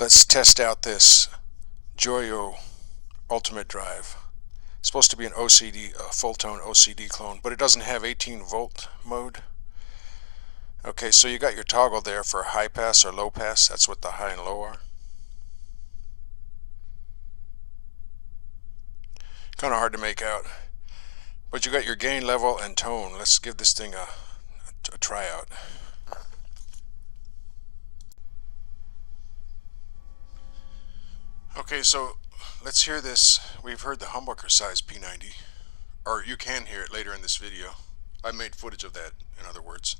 Let's test out this Joyo Ultimate Drive. It's supposed to be an OCD, a full-tone OCD clone, but it doesn't have 18-volt mode. Okay, so you got your toggle there for high pass or low pass. That's what the high and low are. Kind of hard to make out. But you got your gain level and tone. Let's give this thing a try out. Okay, so let's hear this. We've heard the humbucker size P90, or you can hear it later in this video. I made footage of that, in other words.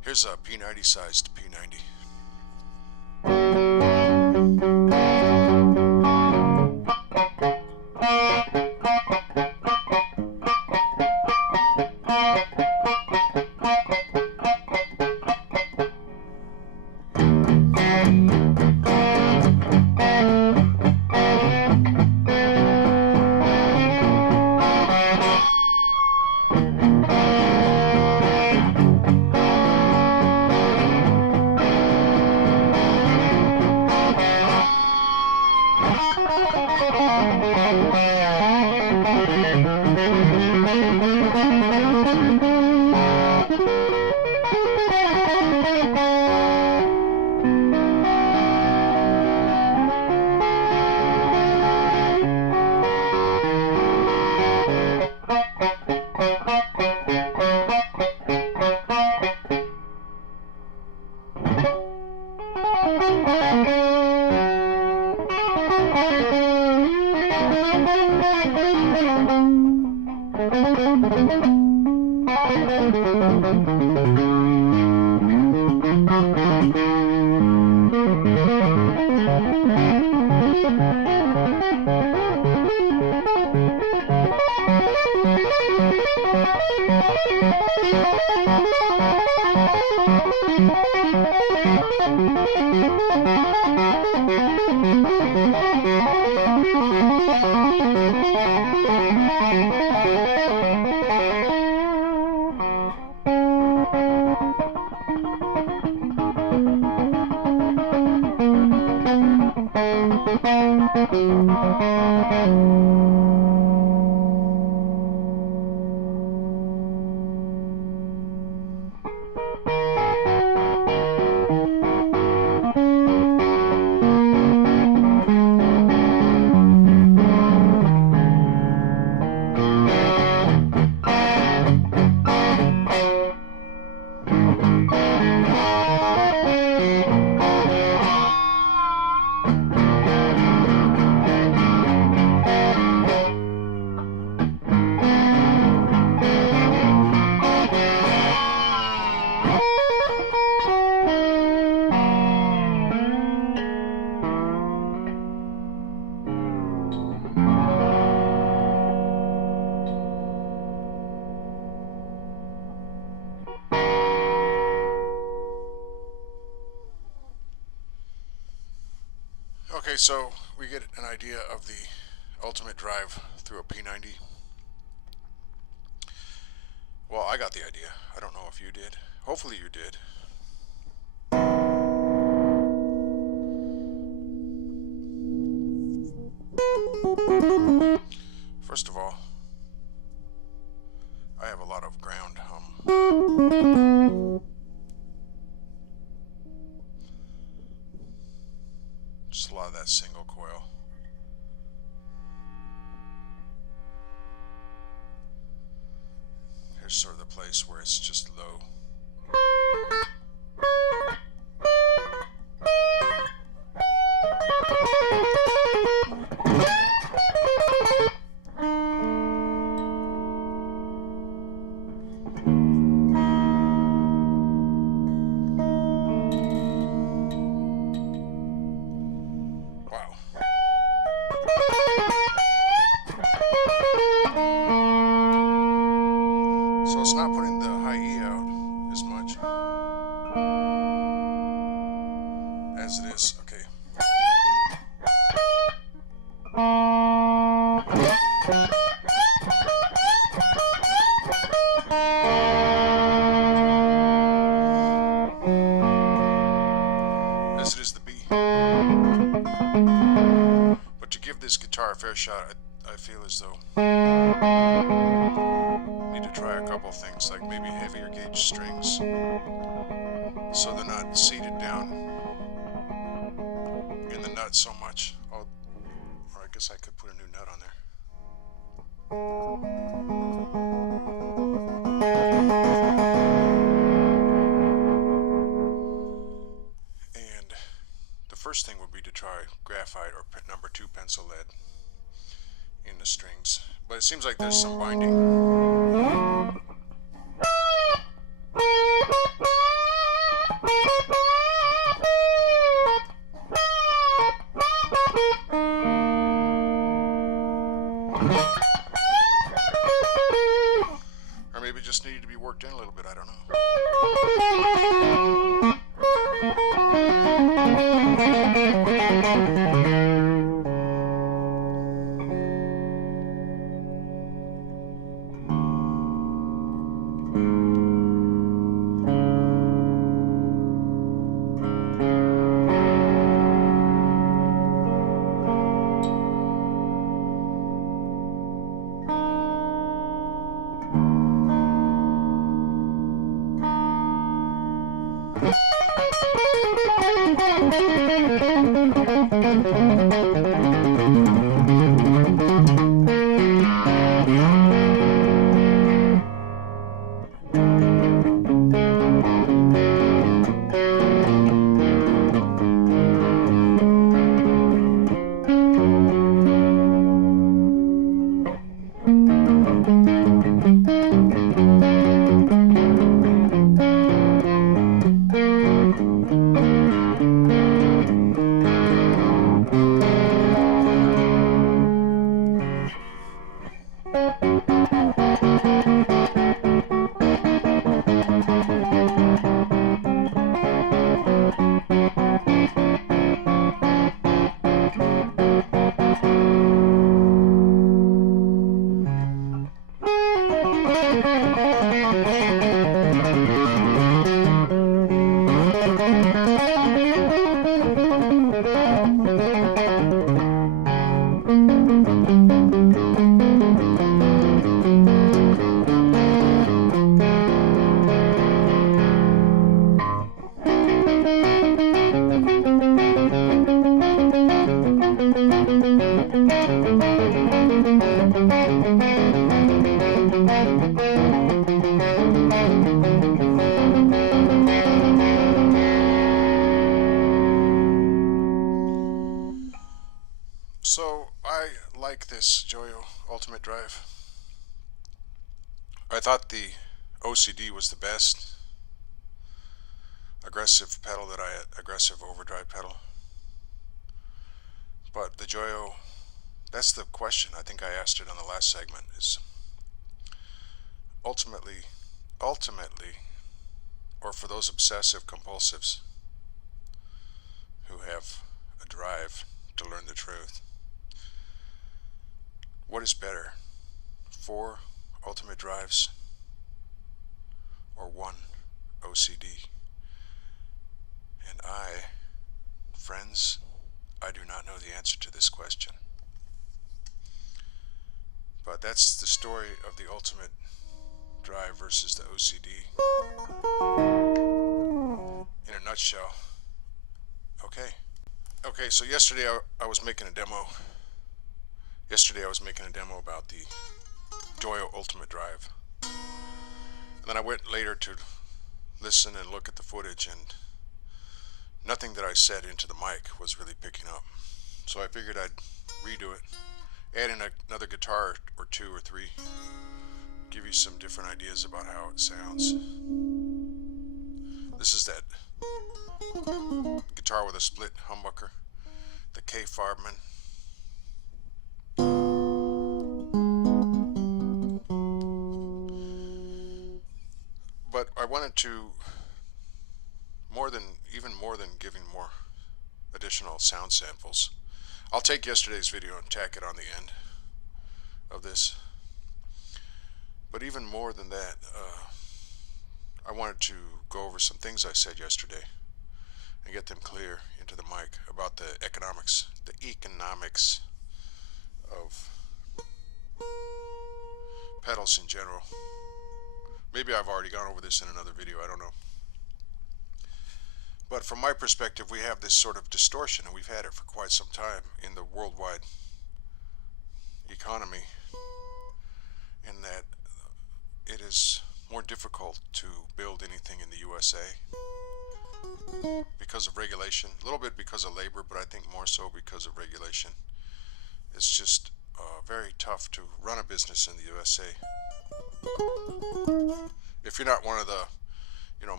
Here's a P90 sized P90. Okay, so we get an idea of the Ultimate Drive through a P90. Well, I got the idea. I don't know if you did. Hopefully you did. First of all, I have a lot of ground hum. Just a lot of that single coil. Here's sort of the place where it's just low. So it's not putting the high E out as much as it is. Okay. As it is the B. this guitar a fair shot. I feel as though I need to try a couple things, like maybe heavier gauge strings, so they're not seated down in the nut so much. Or I guess I could put a new nut on there. And the first thing would be to try graphite or number 2 pencil lead in the strings, but it seems like there's some binding. Or maybe it just needed to be worked in a little bit, I don't know. So I like this Joyo Ultimate Drive. I thought the OCD was the best aggressive pedal that I had, aggressive overdrive pedal. But the Joyo, that's the question. I think I asked it on the last segment, is ultimately, or for those obsessive compulsives who have a drive to learn the truth, what is better, 4 ultimate drives or 1 OCD? And friends, I do not know the answer to this question. But that's the story of the ultimate drive versus the OCD in a nutshell. Okay, so yesterday I was making a demo. Yesterday I was making a demo about the Joyo Ultimate Drive. And then I went later to listen and look at the footage, and nothing that I said into the mic was really picking up. So I figured I'd redo it, add in another guitar or 2 or 3, give you some different ideas about how it sounds. This is that guitar with a split humbucker, the K Farbman. But I wanted to, even more than giving more additional sound samples, I'll take yesterday's video and tack it on the end of this. But even more than that, I wanted to go over some things I said yesterday and get them clear into the mic about the economics of pedals in general. Maybe I've already gone over this in another video, I don't know. But from my perspective, we have this sort of distortion, and we've had it for quite some time in the worldwide economy, in that it is more difficult to build anything in the USA because of regulation, a little bit because of labor, but I think more so because of regulation. It's just very tough to run a business in the USA. If you're not one of the,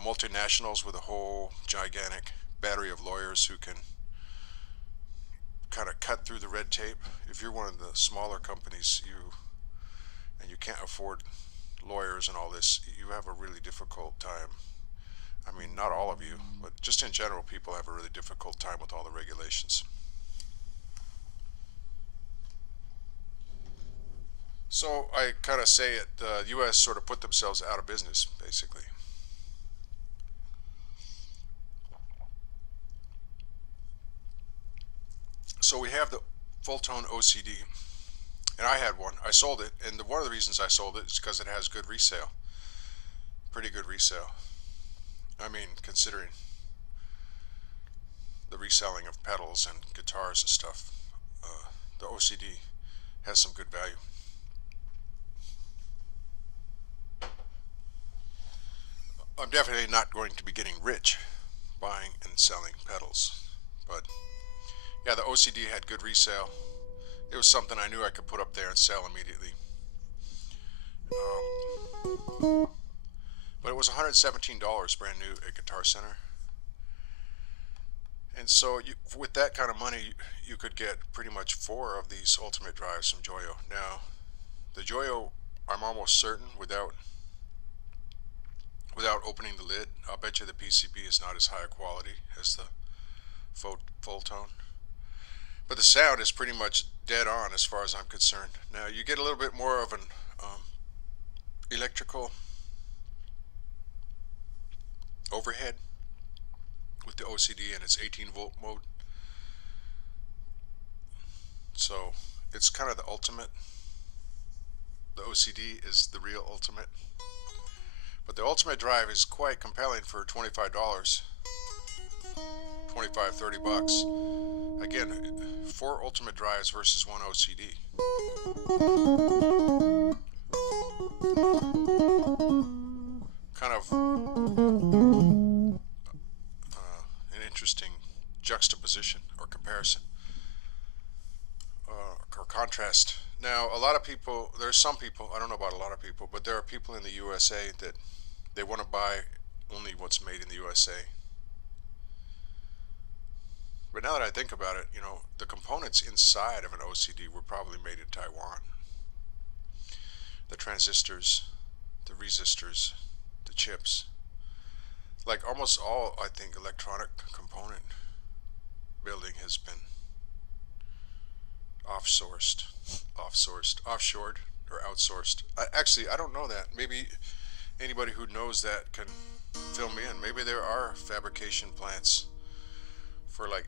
multinationals with a whole gigantic battery of lawyers who can kind of cut through the red tape. If you're one of the smaller companies, and you can't afford lawyers and all this, you have a really difficult time. I mean, not all of you, but just in general, people have a really difficult time with all the regulations. So I kind of say it, the U.S. sort of put themselves out of business, basically. So we have the full-tone OCD, and I had one. I sold it, and one of the reasons I sold it is because it has good resale. Pretty good resale. I mean, considering the reselling of pedals and guitars and stuff, the OCD has some good value. I'm definitely not going to be getting rich buying and selling pedals, but yeah, the OCD had good resale. It was something I knew I could put up there and sell immediately. But it was $117 brand new at Guitar Center. And so with that kind of money, you could get pretty much 4 of these Ultimate Drives from Joyo. Now, the Joyo, I'm almost certain, without opening the lid, I'll bet you the PCB is not as high a quality as the full tone. But the sound is pretty much dead on as far as I'm concerned. Now, you get a little bit more of an electrical overhead with the OCD and its 18-volt mode. So it's kind of the ultimate. The OCD is the real ultimate. But the Ultimate Drive is quite compelling for $25, 25, 30 bucks. Again, 4 Ultimate Drives versus 1 OCD. Kind of an interesting juxtaposition or comparison or contrast. Now, a lot of people, there's some people, I don't know about a lot of people, but there are people in the USA that they want to buy only what's made in the USA. But now that I think about it, the components inside of an OCD were probably made in Taiwan. The transistors, the resistors, the chips. Like almost all, I think, electronic component building has been offshored, or outsourced. Actually, I don't know that. Maybe anybody who knows that can fill me in. Maybe there are fabrication plants for like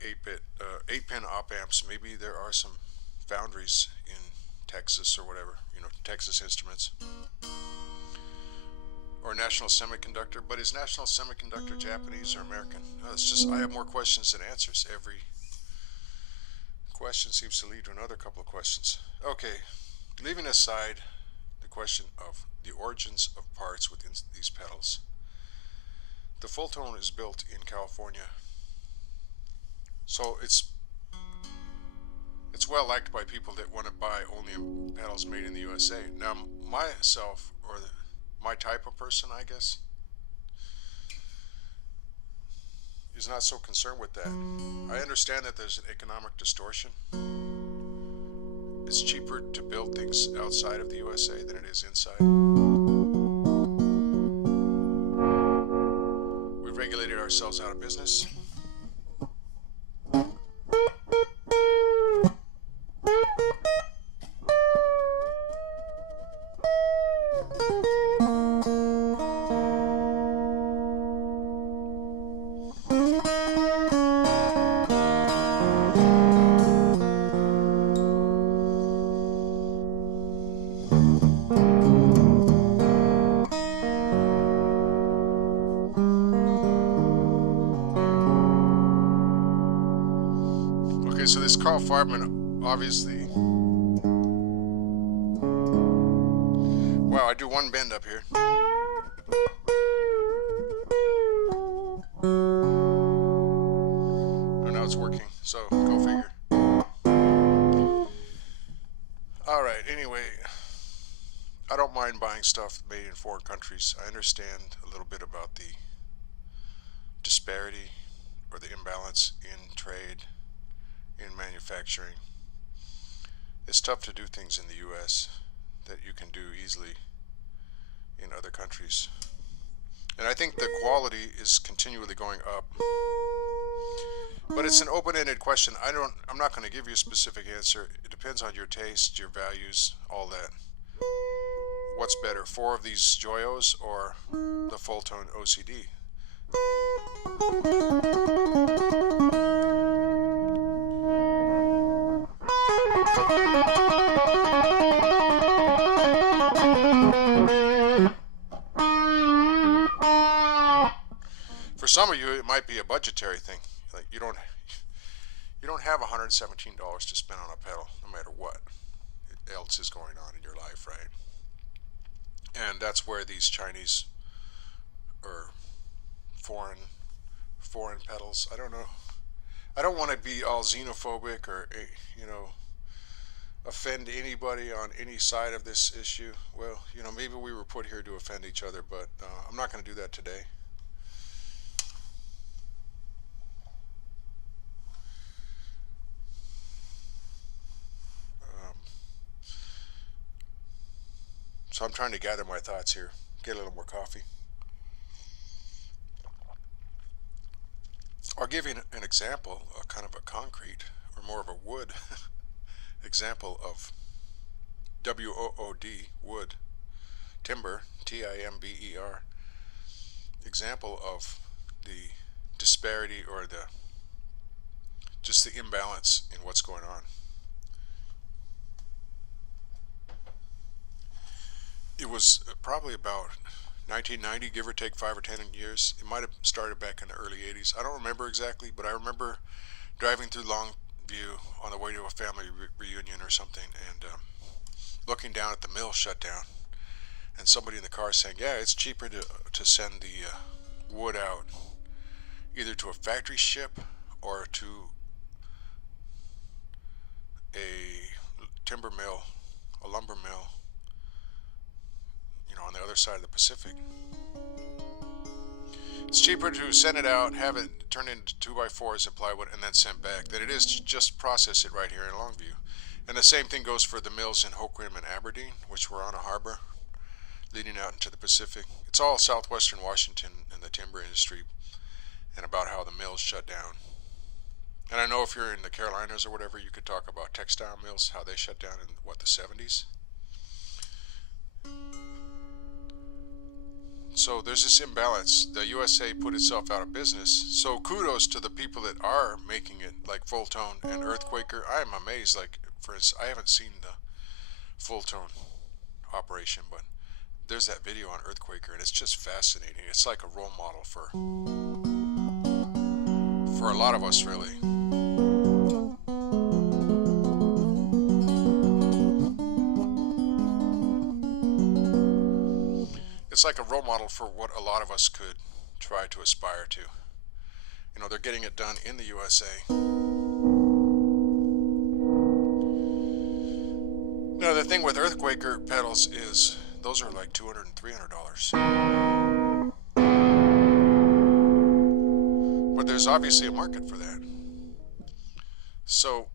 8-pin op amps. Maybe there are some foundries in Texas or whatever, Texas Instruments or National Semiconductor. But is National Semiconductor Japanese or American? It's just, I have more questions than answers. Every question seems to lead to another couple of questions. Okay, leaving aside the question of the origins of parts within these pedals, the Full Tone is built in California, so it's well liked by people that want to buy only pedals made in the USA. Now, myself, or my type of person, I guess, is not so concerned with that. I understand that there's an economic distortion. It's cheaper to build things outside of the USA than it is inside. We've regulated ourselves out of business. Okay, so this Carl Fireman, obviously... Wow, I do one bend up here. Oh, now it's working, so go figure. Alright, anyway, I don't mind buying stuff made in foreign countries. I understand a little bit about the disparity or the imbalance in trade, in manufacturing. It's tough to do things in the US that you can do easily in other countries. And I think the quality is continually going up. But it's an open-ended question. I'm not going to give you a specific answer. It depends on your taste, your values, all that. What's better, 4 of these Joyos or the full-tone OCD? For some of you, it might be a budgetary thing. Like you don't have $117 to spend on a pedal, no matter what else is going on in your life, right? And that's where these Chinese or foreign pedals. I don't know. I don't want to be all xenophobic or offend anybody on any side of this issue. Well, maybe we were put here to offend each other, but I'm not going to do that today. So I'm trying to gather my thoughts here, get a little more coffee. I'll give you an example, a kind of a concrete or more of a wood example of WOOD, wood, timber, TIMBER, example of the disparity or just the imbalance in what's going on. It was probably about 1990, give or take 5 or 10 years. It might have started back in the early 80s. I don't remember exactly, but I remember driving through Longview on the way to a family reunion or something and looking down at the mill shut down and somebody in the car saying, yeah, it's cheaper to send the wood out either to a factory ship or to a timber mill, a lumber mill, on the other side of the Pacific. It's cheaper to send it out, have it turned into 2x4s and plywood, and then sent back than it is to just process it right here in Longview. And the same thing goes for the mills in Hoquiam and Aberdeen, which were on a harbor leading out into the Pacific. It's all southwestern Washington and the timber industry, and about how the mills shut down. And I know if you're in the Carolinas or whatever, you could talk about textile mills, how they shut down in, the 70s? So there's this imbalance. The USA put itself out of business. So kudos to the people that are making it, like Full Tone and Earthquaker. I am amazed. Like, for instance, I haven't seen the Full Tone operation, but there's that video on Earthquaker, and it's just fascinating. It's like a role model for a lot of us, really. It's like a role model for what a lot of us could try to aspire to. They're getting it done in the USA. Now, the thing with Earthquaker pedals is those are like $200 and $300. But there's obviously a market for that. So,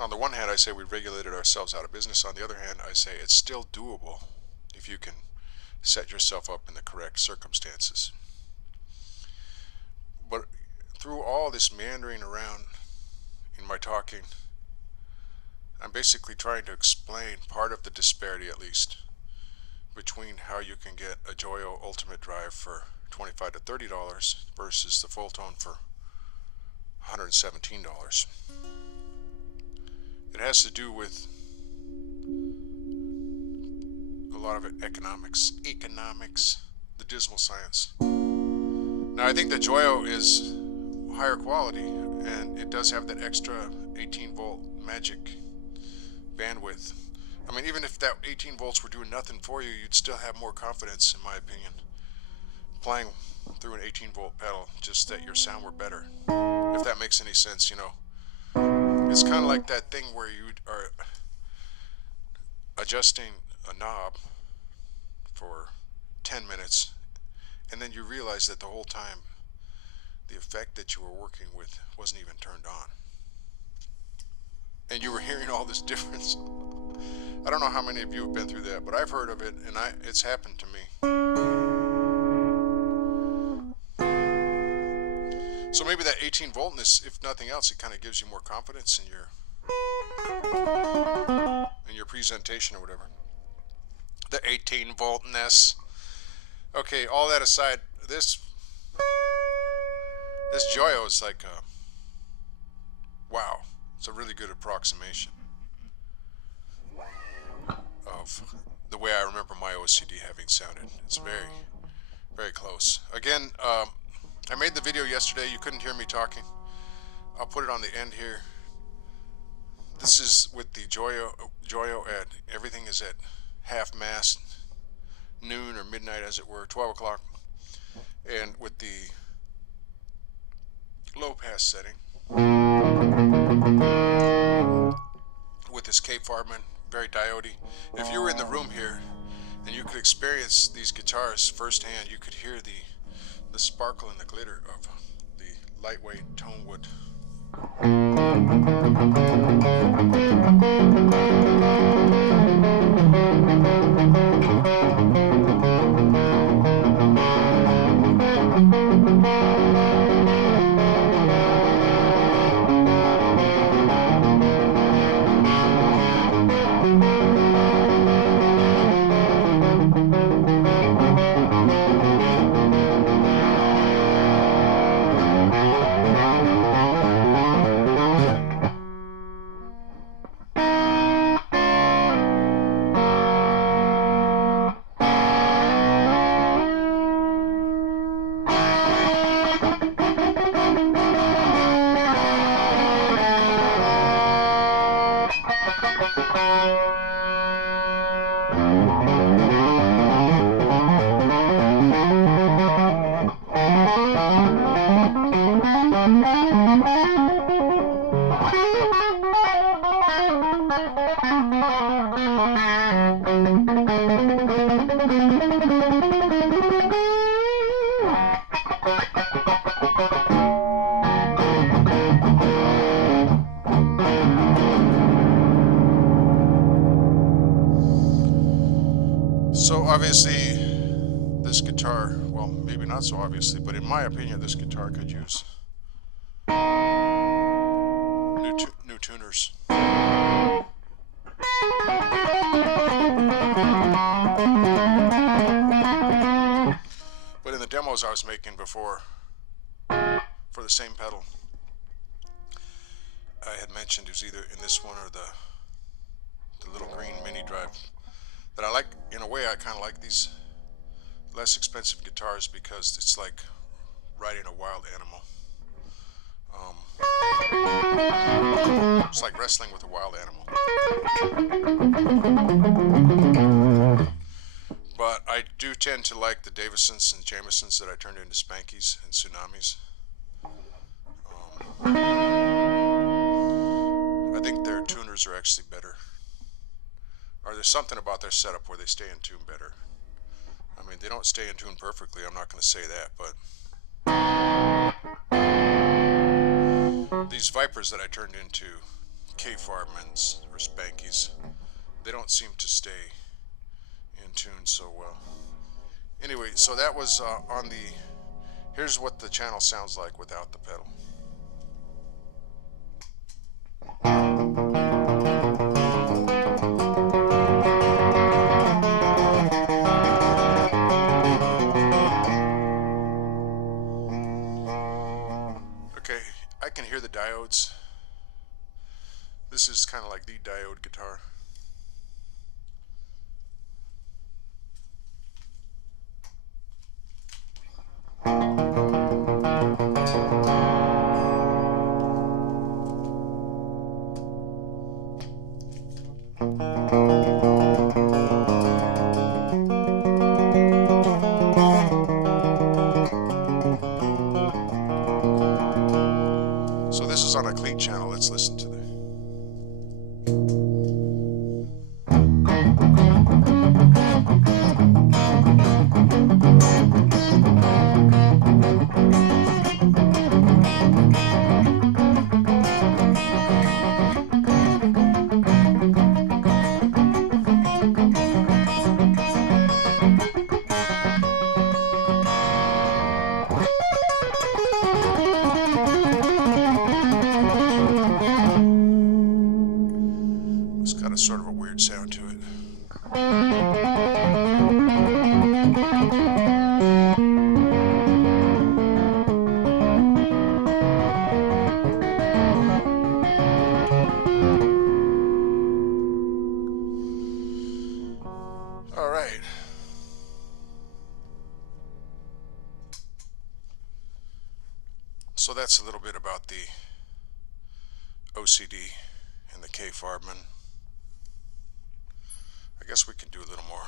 on the one hand, I say we regulated ourselves out of business. On the other hand, I say it's still doable if you can set yourself up in the correct circumstances. But through all this meandering around in my talking, I'm basically trying to explain part of the disparity, at least, between how you can get a Joyo Ultimate Drive for $25 to $30 versus the Full Tone for $117. It has to do with a lot of it economics, the dismal science. Now, I think the Joyo is higher quality, and it does have that extra 18 volt magic bandwidth. I mean, even if that 18 volts were doing nothing for you, you'd still have more confidence, in my opinion, playing through an 18 volt pedal, just that your sound were better. If that makes any sense, you know. It's kind of like that thing where you are adjusting a knob for 10 minutes, and then you realize that the whole time the effect that you were working with wasn't even turned on, and you were hearing all this difference. I don't know how many of you have been through that, but I've heard of it, and it's happened to me. So maybe that 18 voltness, if nothing else, it kind of gives you more confidence in your presentation or whatever. The 18 voltness. Okay, all that aside, this Joyo is like wow, it's a really good approximation of the way I remember my OCD having sounded. It's very, very close. Again, I made the video yesterday. You couldn't hear me talking. I'll put it on the end here. This is with the Joyo at, everything is at half mast, noon or midnight as it were, 12 o'clock, and with the low pass setting, with this Cape Farman, very diode-y. If you were in the room here and you could experience these guitars firsthand, you could hear the sparkle and the glitter of the lightweight tone wood. So obviously this guitar, well, maybe not so obviously, but in my opinion this guitar could use new tuners. But in the demos I was making before for the same pedal, I had mentioned it was either in this one or the little green mini drive that I like. In a way, I kind of like these less expensive guitars because it's like riding a wild animal. It's like wrestling with a wild animal. But I do tend to like the Davisons and Jamisons that I turned into Spankies and Tsunamis. I think their tuners are actually better. Or there's something about their setup where they stay in tune better. I mean, they don't stay in tune perfectly, I'm not going to say that, but these Vipers that I turned into Cape Farmans or Spankies, they don't seem to stay in tune so well. Anyway, so that was on the, here's what the channel sounds like without the pedal. I can hear the diodes. This is kind of like the diode guitar. this is on a clean channel. Let's listen to the. It's got a sort of a weird sound to it. All right. So that's a little bit about the OCD and the K Farbman. I guess we can do a little more.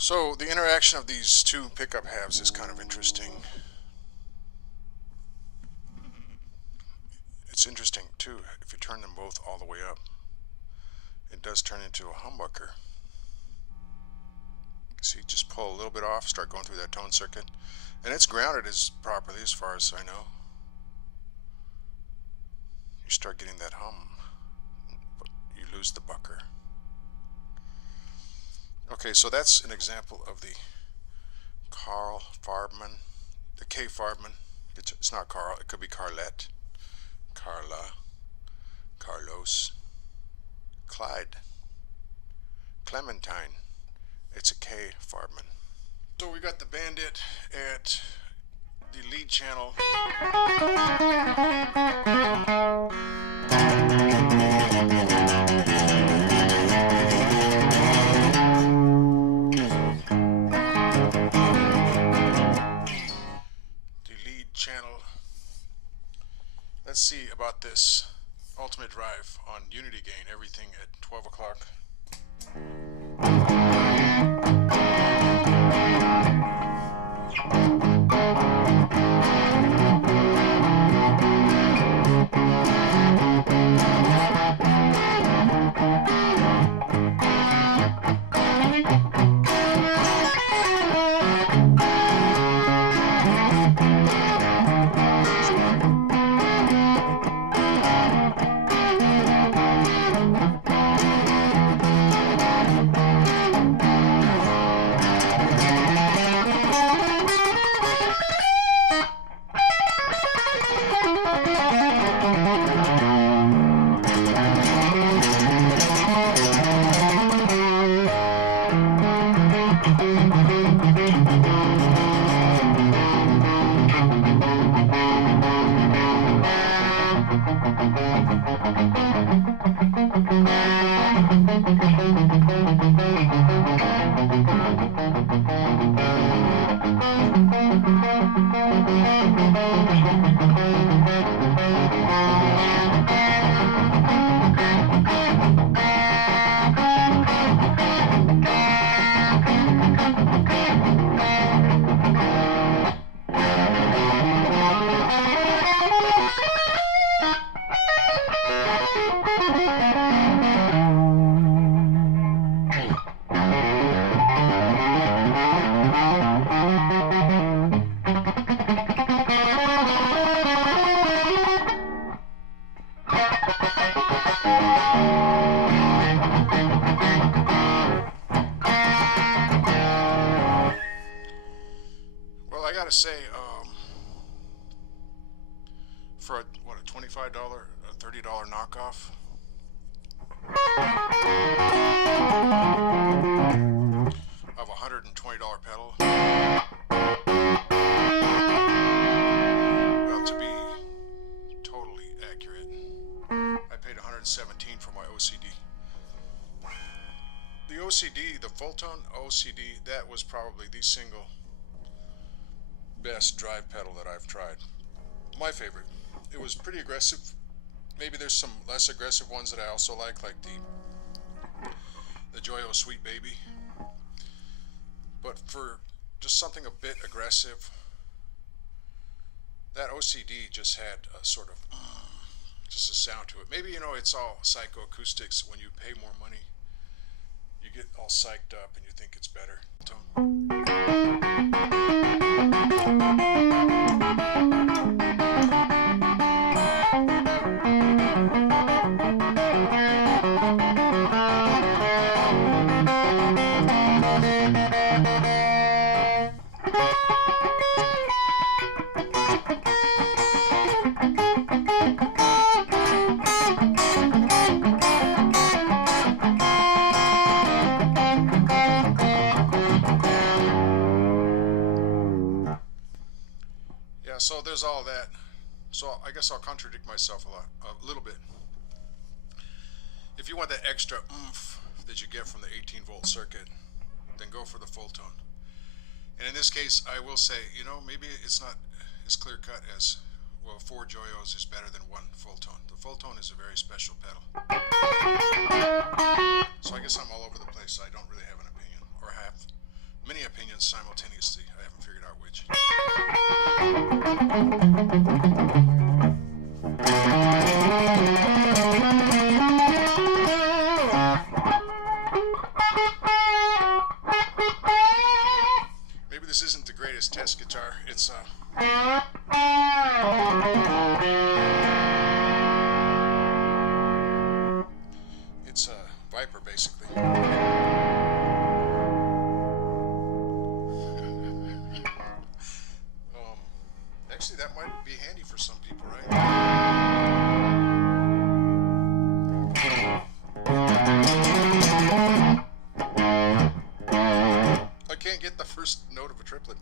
So the interaction of these two pickup halves is kind of interesting. It's interesting too, if you turn them both all the way up, it does turn into a humbucker. See, just pull a little bit off, start going through that tone circuit, and it's grounded as properly as far as I know. You start getting that hum, but you lose the bucker. Okay, so that's an example of the Carl Farbman, the K Farbman. It's not Carl, it could be Carlette, Carla, Carlos, Clyde. Clementine. It's a K, Farbman. So we got the Bandit at the lead channel. Let's see about this Ultimate Drive on Unity Gain, everything at 12 o'clock. I gotta say, for a $25, a $30 knockoff, of a $120 pedal, well, to be totally accurate, I paid $117 for my OCD. The OCD, the Fulltone OCD, that was probably the single best drive pedal that I've tried. My favorite. It was pretty aggressive. Maybe there's some less aggressive ones that I also like the Joyo Sweet Baby. But for just something a bit aggressive, that OCD just had a sort of just a sound to it. Maybe, you know, it's all psychoacoustics. When you pay more money, you get all psyched up and you think it's better. So there's all that. So I guess I'll contradict myself a little bit. If you want that extra oomph that you get from the 18-volt circuit, then go for the Fulltone. And in this case, I will say, you know, maybe it's not as clear-cut as, well, 4 Joyos is better than 1 Fulltone. The Fulltone is a very special pedal. So I guess I'm all over the place. I don't really have an opinion, or have many opinions simultaneously. I haven't figured out which. Maybe this isn't the greatest test guitar. It's a Viper, basically. Actually, that might be handy for some people, right? first note of a triplet.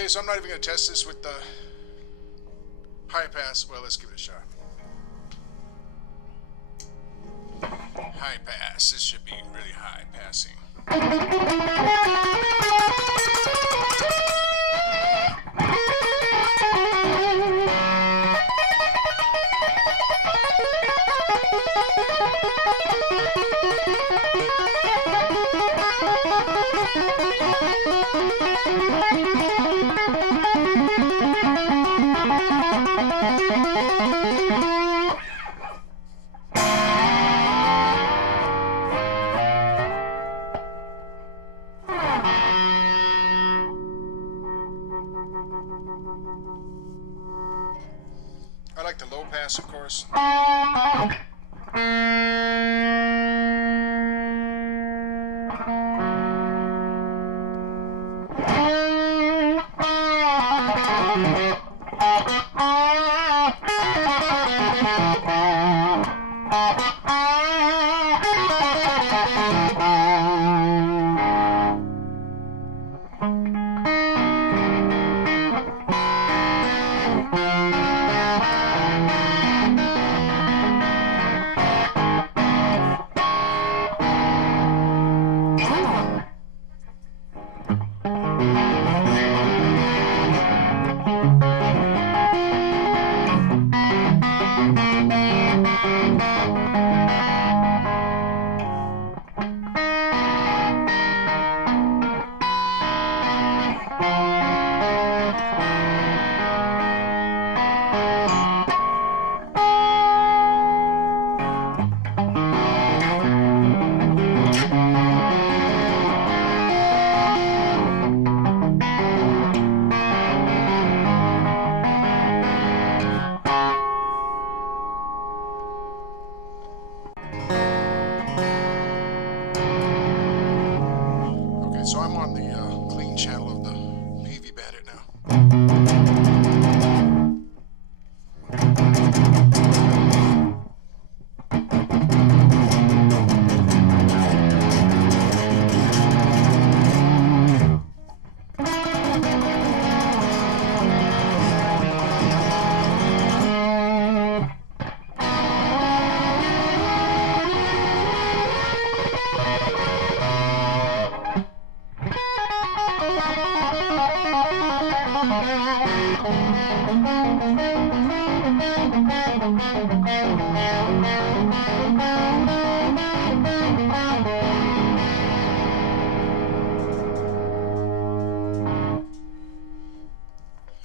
Okay, so I'm not even going to test this with the high pass. Well, let's give it a shot. High pass. This should be really high passing. I like the low pass, of course. on the clean channel of the Peavey Bandit now.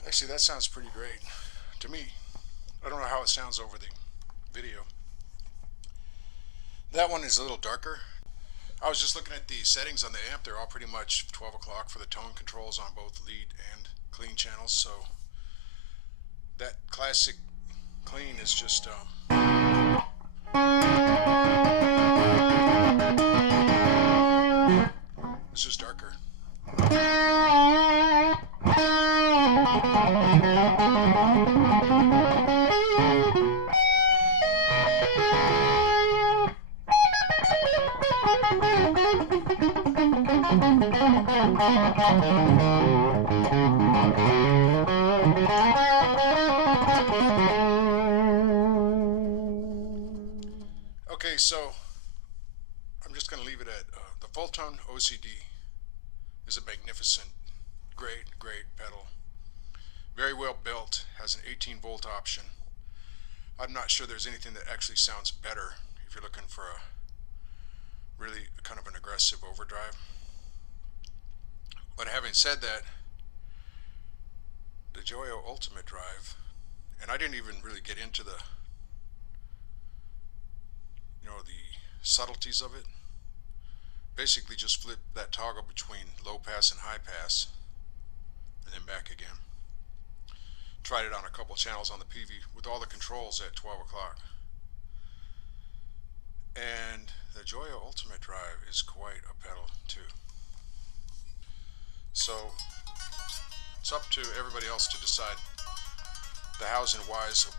Actually, that sounds pretty great to me. I don't know how it sounds over the video. That one is a little darker. I was just looking at the settings on the amp. They're all pretty much 12 o'clock for the tone controls on both lead and clean channels. So that classic clean is just it's just darker. Okay, so I'm just going to leave it at the full tone OCD is a magnificent, great pedal. Very well built, has an 18-volt option. I'm not sure there's anything that actually sounds better if you're looking for a really kind of an aggressive overdrive. But having said that, the Joyo Ultimate Drive, and I didn't even really get into the subtleties of it. Basically just flip that toggle between low pass and high pass and then back again. Tried it on a couple channels on the Peavey with all the controls at 12 o'clock. And the Joyo Ultimate Drive is quite a pedal too. So it's up to everybody else to decide the hows and whys of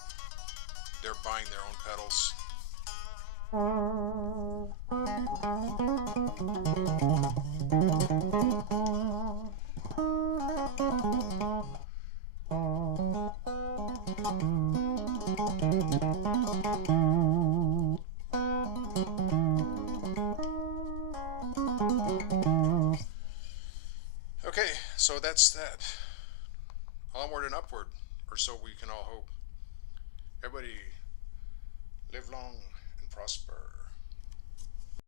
their buying their own pedals. Okay, so that's that. Onward and upward, or so we can all hope. Everybody live long and prosper.